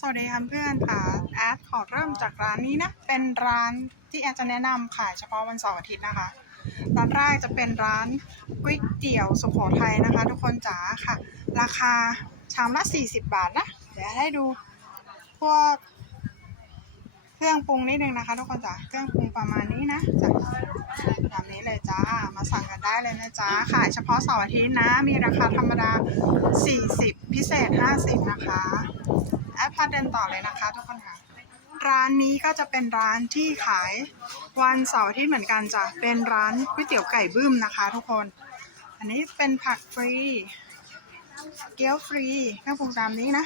สวัสดีค่ะเพื่อนค่ะแอดขอเริ่มจากร้านนี้นะ เป็นร้านที่แอดจะแนะนำขายเฉพาะวันเสาร์อาทิตย์นะคะร้านแรกจะเป็นร้านก๋วยเตี๋ยวสุโขทัยนะคะ ทุกคนจ๋าค่ะ ราคาชามละ 40 บาทนะ เดี๋ยวให้ดูพวกเครื่องปรุงนิดนึงนะคะ ทุกคนจ๋าเครื่องปรุงประมาณนี้นะจ้ะแบบนี้เลยจ้ามาสั่งกันได้เลยนะจ๊ะขายเฉพาะเสาร์อาทิตย์นะ มีราคาธรรมดา 40 พิเศษ 50 นะคะ ดพาเดินต่อเลยนะคะทุกคนค่ะร้านนี้ก็จะเป็นร้านที่ขายวันเสาร์ที่เหมือนกันจ้ะเป็นร้านก๋วยเตี๋ยวไก่บึ้มนะคะ ทุกคน อันนี้เป็นผักฟรี เกี๊ยวฟรีเครื่องปรุงตามนี้นะ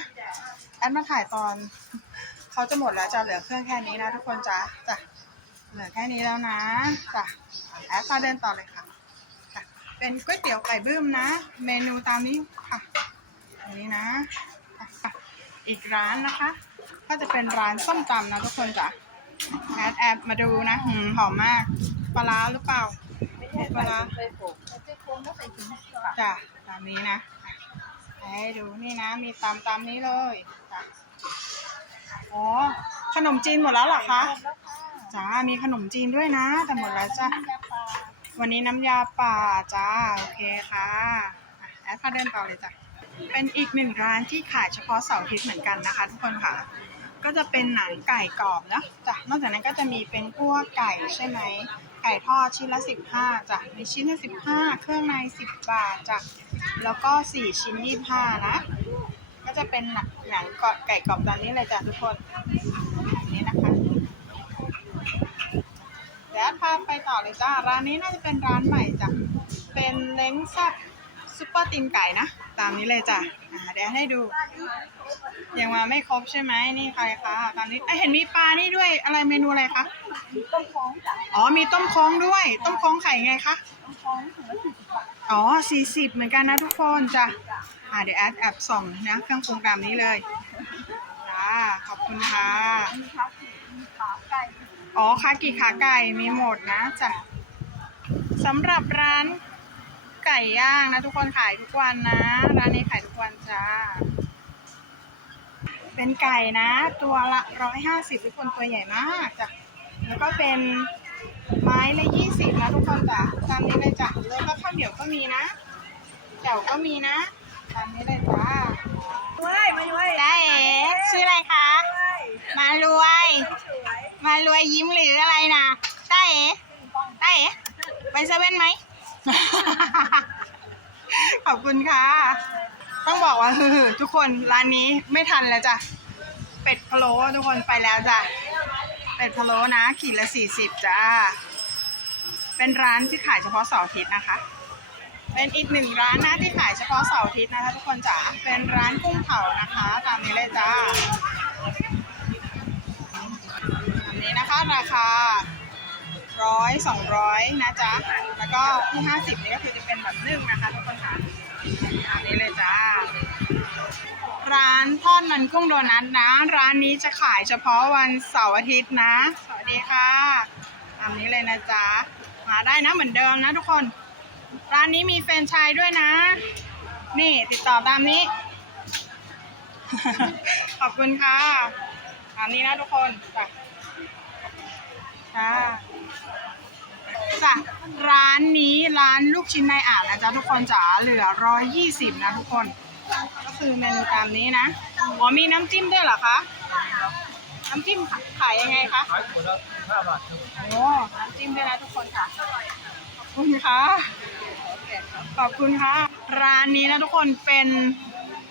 แอดมาถ่ายตอนเขาจะหมดแล้วจะเหลือเครื่องแค่นี้นะทุกคนจ้ะจ้ะเหลือแค่นี้แล้วนะจ้ะแอดพาเดินต่อเลยค่ะเป็นก๋วยเตี๋ยวไก่บึ้มนะ เมนูตามนี้ค่ะอันนี้นะ อีกร้านนะคะ ก็จะเป็นร้านส้มตำนะทุกคนจ้ะแอดแอดมาดูนะหืมหอมมากปลาร้าหรือเปล่าปลาร้าจ้ะตามนี้นะให้ดูนี่นะ มีตามตามนี้เลยจ้ะอ๋อขนมจีนหมดแล้วเหรอคะจ้ามีขนมจีนด้วยนะ แต่หมดแล้วจ้ะวันนี้น้ำยาป่าจ้าโอเคค่ะอะแอดพาเดินต่อเลยจ้ะ เป็นอีกหนึ่งร้านที่ขายเฉพาะเสาร์อาทิตย์เหมือนกันนะคะ ทุกคนค่ะ ก็จะเป็นหนังไก่กรอบนะจ้ะนอกจากนั้นก็จะมีเป็นพวกไก่ใช่ไหมไก่ทอดชิ้นละสิบห้าจ้ะมีชิ้นละสิบห้าเครื่องในสิบบาทจ้ะแล้วก็สี่ชิ้นยี่ห้านะ ก็จะเป็นหนังหนังกอบไก่กรอบตอนนี้เลยจ้ะทุกคนแบบนี้นะคะเดี๋ยวพาไปต่อเลยจ้าร้านนี้น่าจะเป็นร้านใหม่จ้ะเป็นเล้งแซ่บ ปเปอร์ตีนไก่นะ ตามนี้เลยจ้ะอ่าเดี๋ยวให้ดู ยังมาไม่ครบใช่ไหมนี่ใครคะตามนี้เอ้ยเห็นมีปลานี่ด้วยอะไรเมนูอะไรคะต้มโค้งจ้ะอ๋อมีต้มโค้งด้วย ต้มโค้งไข่ไงคะต้มโค้งถุงละสี่สิบบาทอ๋อสี่สิบเหมือนกันนะทุกคนจ้ะอ่าเดี๋ยวแอดแอบส่องนะเครื่องปรุงตามนี้เลยจ้าขอบคุณค่ะมีขามีขาไก่อ๋อคากิขาไก่มีหมดนะจ้ะสำหรับร้าน ไก่ย่างนะทุกคนขายทุกวันนะร้านนี้ขายทุกวันจ้า เป็นไก่นะ ตัวละร้อยห้าสิบทุกคนตัวใหญ่มากจ้ะแล้วก็เป็นไม้ละยี่สิบนะทุกคนจ้ะตามนี้เลยจ้ะแล้วก็ข้าวเหนียวก็มีนะแจ่วก็มีนะตามนี้เลยจ้าด้วยมาด้วยจ้าเอ๋ชื่ออะไรคะมารวยสวยมารวยยิ้มหรืออะไรนะต้าเอ๋ต้าเอ๋ไปเซเว่นไหม ขอบคุณค่ะ ต้องบอกว่าฮือทุกคนร้านนี้ไม่ทันแล้วจ้ะ เป็ดพะโล้ทุกคนไปแล้วจ้ะ เป็ดพะโล้นะ ขีดละสี่สิบจ้า เป็นร้านที่ขายเฉพาะเสาร์อาทิตย์นะคะ เป็นอีกหนึ่งร้านนะที่ขายเฉพาะเสาร์อาทิตย์นะคะ ทุกคนจ๋า เป็นร้านกุ้งเผานะคะ ตามนี้เลยจ้าอันนี้นะคะราคา ร้อยสองร้อยนะจ๊ะ แล้วก็ที่ห้าสิบนี่ก็คือจะเป็นแบบนึ่งนะคะทุกคนค่ะอันนี้เลยจ้า ร้านทอดมันกุ้งโดนัทนะ ร้านนี้จะขายเฉพาะวันเสาร์อาทิตย์นะ สวัสดีค่ะตามนี้เลยนะจ๊ะ มาได้นะเหมือนเดิมนะทุกคน ร้านนี้มีแฟรนชส์ด้วยนะ นี่ติดต่อตามนี้ ขอบคุณค่ะตามนี้นะทุกคนจ้ะ จ้าจ้ะร้านนี้ร้านลูกชิ้นนายอ่านนะจ๊ะทุกคนจ๋าเหลือร้อยยี่สิบนะทุกคน ก็คือเมนูตามนี้นะอ๋อมีน้ำจิ้มด้วยเหรอคะน้ำจิ้มขายยังไงคะขายขวดละห้าบาทโอ้น้ำจิ้มด้วยนะทุกคนค่ะขอบคุณค่ะขอบคุณค่ะ ร้านนี้นะทุกคนเป็น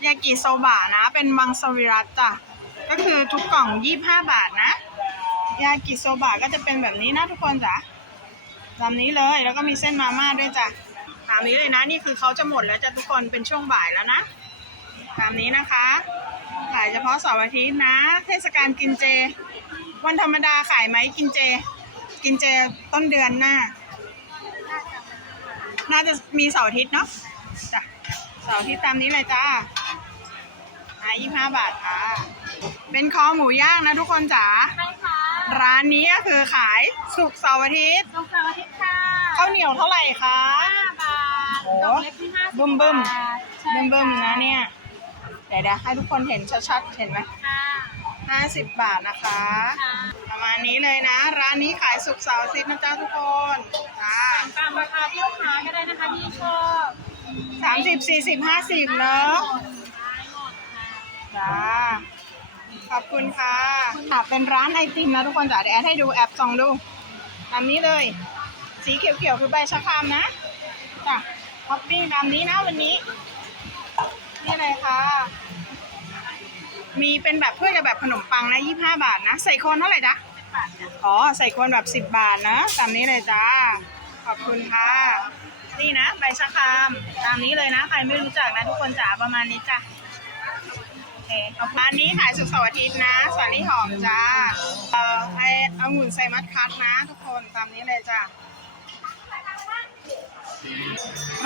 ยากิโซบะนะ เป็นมังสวิรัตจ้ะก็คือทุกกล่องยี่ห้าบาทนะ ยากิโซบะก็จะเป็นแบบนี้นะทุกคนจ้ะตามนี้เลยแล้วก็มีเส้นมาม่าด้วยจ้ะตามนี้เลยนะนี่คือเขาจะหมดแล้วจ้ะทุกคนเป็นช่วงบ่ายแล้วนะตามนี้นะคะ ขายเฉพาะเสาร์อาทิตย์นะ เทศกาลกินเจ วันธรรมดาขายไหมกินเจ กินเจต้นเดือนหน้า น่าจะมีเสาร์อาทิตย์เนาะจ้ะเสาร์อาทิตย์ตามนี้เลยจ้าอะยี่ห้าบาทค่ะ เป็นคอหมูย่างนะทุกคนจ๋าใช่ค่ะ ร้านนี้ก็คือขายสุกร์เสาร์อาทิตย์ตรงเสาร์อาทิตย์ค่ะข้าวเหนียวเท่าไหร่คะ ห้าบาทโอ้ตรงเล็กที่ห้าสิบบึ้มบึ้มบาทใช่เบิ่มๆค่นะเนี่ยเดี๋ยวเดี๋ยวให้ทุกคนเห็นชัดๆเห็นไหมค่ะ50บาทนะคะ ค่ะประมาณนี้เลยนะ ร้านนี้ขายสุกร์เสาร์อาทิตย์นะจ๊ะทุกคนจ้าตามราคาที่ลูกค้าก็ได้นะคะที่ชอบสามสิบสี่สิบห้าสิบเนอะได้หมดค่ะจ้า ขอบคุณค่ะค่ะเป็นร้านไอติมนะทุกคนจ้ะเดี๋ยวแอดให้ดูแอปส่องดูตามนี้เลย สีเขียวๆคือใบชะครามนะจ้ะท็อปปิ้งตามนี้นะวันนี้ นี่เลยค่ะ มีเป็นแบบถ้วยกับแบบขนมปังนะยี่ห้าบาทนะ ใส่โคนเท่าไหร่จ๊ะบาทจ้ะอ๋อ ใส่โคนแบบสิบบาทนะ ตามนี้เลยจ้า ขอบคุณค่ะ นี่นะ ใบชะคราม ตามนี้เลยนะ ใครไม่รู้จักนะทุกคนจ๋าประมาณนี้จ้ะ ร้านนี้ขายสุกร์เสาร์อาทิตย์นะสาลี่หอมจ้า เอ่อไอเอาหุ่นใส่มัดคัดนะ ทุกคนตามนี้เลยจ้ะ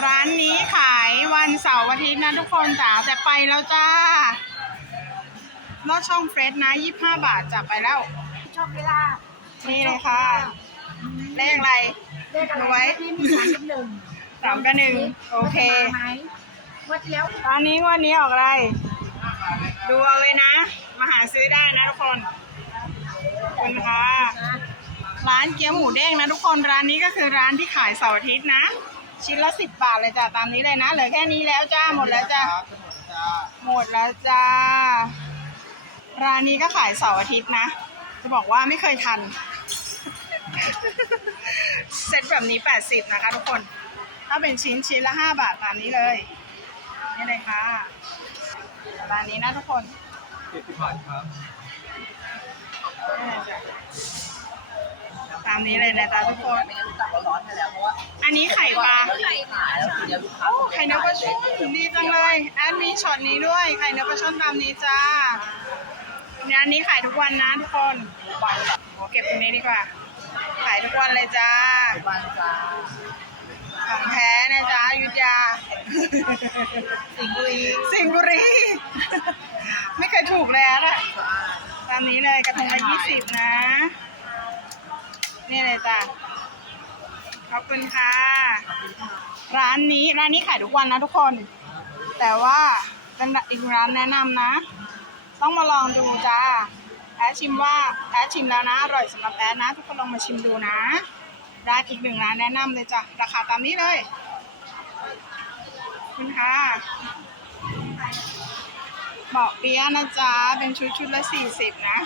ร้านนี้ขายวันเสาร์อาทิตย์นะทุกคนจ๋าแต่ไปแล้วจ้าลอดช่องเฟรชนะยี่ห้าบาทจะไปแล้วชอบเวลานี่เลยค่ะเลขอะไรเลขอะไรดูไว้ที่มีสามกับหนึ่งสามกับหนึ่งโอเคมาไหมงวันที่แล้วตอนนี้งวันนี้ออกอะไร ดูเอาเลยนะ มาหาซื้อได้นะทุกคนคุณค่ะร้านเกี๊ยวหมูเด้งนะทุกคนร้านนี้ก็คือร้านที่ขายเสาร์อาทิตย์นะ ชิ้นละสิบบาทเลยจ้ะตามนี้เลยนะเหลือแค่นี้แล้วจ้าหมดแล้วจ้าหมดแล้วจ้าร้านนี้ก็ขายเสาร์อาทิตย์นะ จะบอกว่าไม่เคยทันเซ็ตแบบนี้ 80 นะคะทุกคน ถ้าเป็นชิ้นชิ้นละ 5 บาทตามนี้เลย นี่เลยค่ะ ร้านนี้นะทุกคนเจ็ดสิบบาทครับนี่เลยจ้ะตามนี้เลยนะจ๊ะทุกคน ไม่งั้นลูกค้าร้อนๆไปแล้วเพราะว่าอันนี้ไข่ปลา ไข่ขายเดี๋ยวลูกค้าโอ้ไข่เนื้อปลาช่อนดีจังเลย แอดมีช็อตนี้ด้วย ไข่เนื้อปลาช่อนตามนี้จ้าเนี่ยอันนี้ขายทุกวันนะทุกคนโอ้เก็บตรงนี้ดีกว่า ขายทุกวันเลยจ้า บ้านจ้า ของแท้นะจ๊ะอยุธยา สิงห์บุรีสิงห์บุรี ไม่เคยถูกเลยอะนะตามนี้เลยกระทงละยี่สิบนะ นี่เลยจ้ะขอบคุณค่ะ ร้านนี้ร้านนี้ขายทุกวันนะทุกคน แต่ว่าเป็นอีกร้านแนะนำนะ ต้องมาลองดูจ้าแอดชิมว่าแอดชิมแล้วนะ อร่อยสำหรับแอดนะ ทุกคนลองมาชิมดูนะ ร้านอีกหนึ่งร้านแนะนำเลยจ้ะ ราคาตามนี้เลยคุณค่ะเบาะเปียนะจ๊ะ เป็นชุดชุดละสี่สิบนะ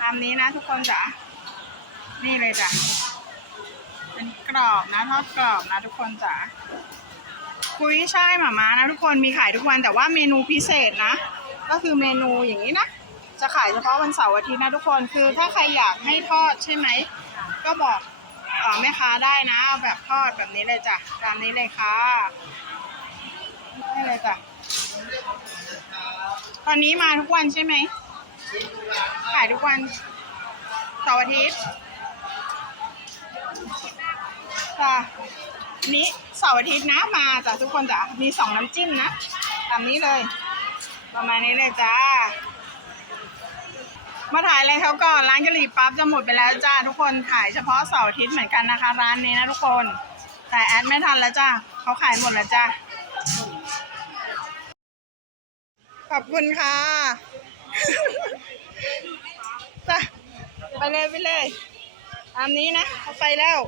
ตามนี้นะทุกคนจ้ะ นี่เลยจ้ะ เป็นกรอบนะทอดกรอบนะทุกคนจ้ะคุยช่ายหมาม้านะทุกคนมีขายทุกวันแต่ว่าเมนูพิเศษนะ ก็คือเมนูอย่างนี้นะ จะขายเฉพาะวันเสาร์อาทิตย์นะทุกคนคือถ้าใครอยากให้ทอดใช่ไหม ก็บอกอแม่ค้าได้นะเอาแบบทอดแบบนี้เลยจ้ะตามนี้เลยค่ะนี่เลยจ้ะตอนนี้มาทุกวันใช่ไหมขายทุกวันเสาร์อาทิตย์ค่ะนนี้เสาร์อาทิตย์นะมาจ้ะทุกคนจ้ะมีสองน้ำจิ้มนะตามนี้เลย ประมาณนี้เลยจ้า มาถ่ายอะไรเขาก่อนร้านกะหรี่ปั๊บจะหมดไปแล้วจ้าทุกคนขายเฉพาะเสาร์อาทิตย์เหมือนกันนะคะ ร้านนี้นะทุกคน แต่แอดไม่ทันแล้วจ้าเขาขายหมดแล้วจ้าขอบคุณค่ะจ้ะไปเลยไปเลยตามนี้นะเขาไปแล้ว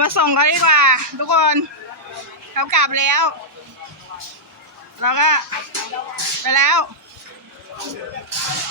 มาส่งเขาดีกว่า ทุกคนเขากลับแล้วแล้วก็ไปแล้ว Thank you.